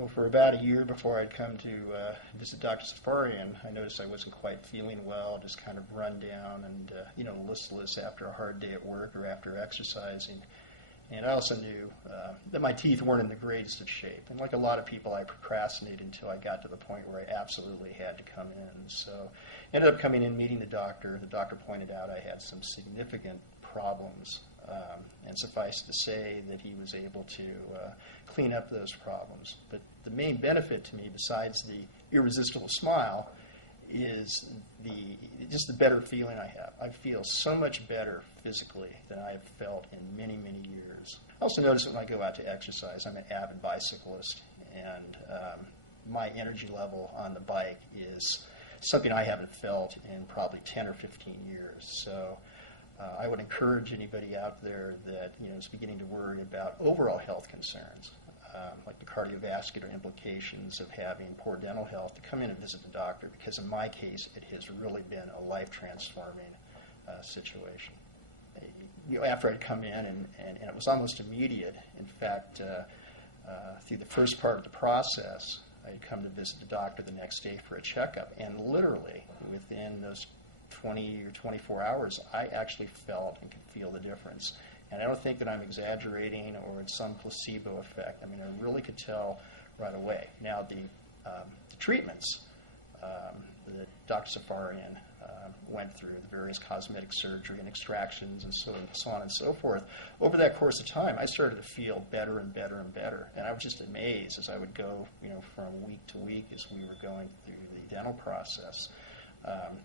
Well, for about a year before I'd come to visit Dr. Safarian, I noticed I wasn't quite feeling well, just kind of run down and listless after a hard day at work or after exercising. And I also knew that my teeth weren't in the greatest of shape. And like a lot of people, I procrastinated until I got to the point where I absolutely had to come in. So I ended up coming in, meeting the doctor. The doctor pointed out I had some significant problems. And suffice to say that he was able to clean up those problems. But the main benefit to me, besides the irresistible smile, is just the better feeling I have. I feel so much better physically than I have felt in many, many years. I also notice that when I go out to exercise, I'm an avid bicyclist, and my energy level on the bike is something I haven't felt in probably 10 or 15 years. So I would encourage anybody out there that is beginning to worry about overall health concerns, like the cardiovascular implications of having poor dental health, to come in and visit the doctor, because in my case it has really been a life-transforming situation. After I'd come in, and it was almost immediate. In fact, through the first part of the process, I'd come to visit the doctor the next day for a checkup, and literally within those 20 or 24 hours, I actually felt and could feel the difference. And I don't think that I'm exaggerating or it's some placebo effect. I mean, I really could tell right away. Now, the treatments that Dr. Safarian went through, the various cosmetic surgery and extractions and so on and so forth, over that course of time, I started to feel better and better and better. And I was just amazed as I would go, from week to week as we were going through the dental process.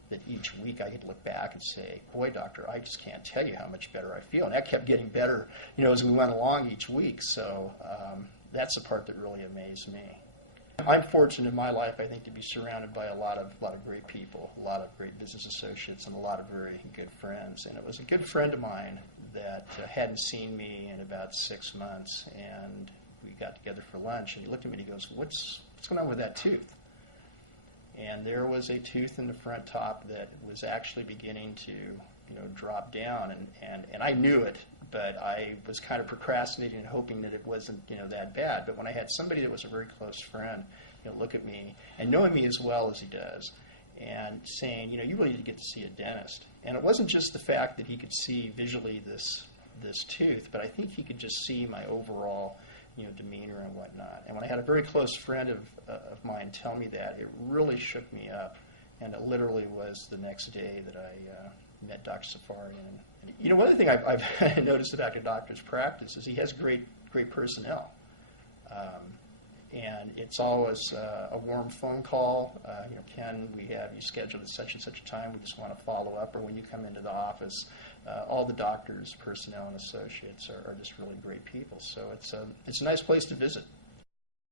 That each week I could look back and say, boy, doctor, I just can't tell you how much better I feel. And that kept getting better, as we went along each week. So that's the part that really amazed me. I'm fortunate in my life, I think, to be surrounded by a lot of great people, a lot of great business associates, and a lot of very good friends. And it was a good friend of mine that hadn't seen me in about 6 months, and we got together for lunch, and he looked at me and he goes, what's going on with that tooth? And there was a tooth in the front top that was actually beginning to, drop down, and I knew it, but I was kind of procrastinating and hoping that it wasn't, that bad. But when I had somebody that was a very close friend, look at me, and knowing me as well as he does, and saying, you really need to get to see a dentist. And it wasn't just the fact that he could see visually this tooth, but I think he could just see my overall demeanor and whatnot. And when I had a very close friend of mine tell me that, it really shook me up. And it literally was the next day that I met Dr. Safarian. One other thing I've noticed about a doctor's practice is he has great personnel. And it's always a warm phone call. Ken, we have you scheduled at such and such a time. We just want to follow up. Or when you come into the office, all the doctors, personnel, and associates are just really great people. So it's a nice place to visit.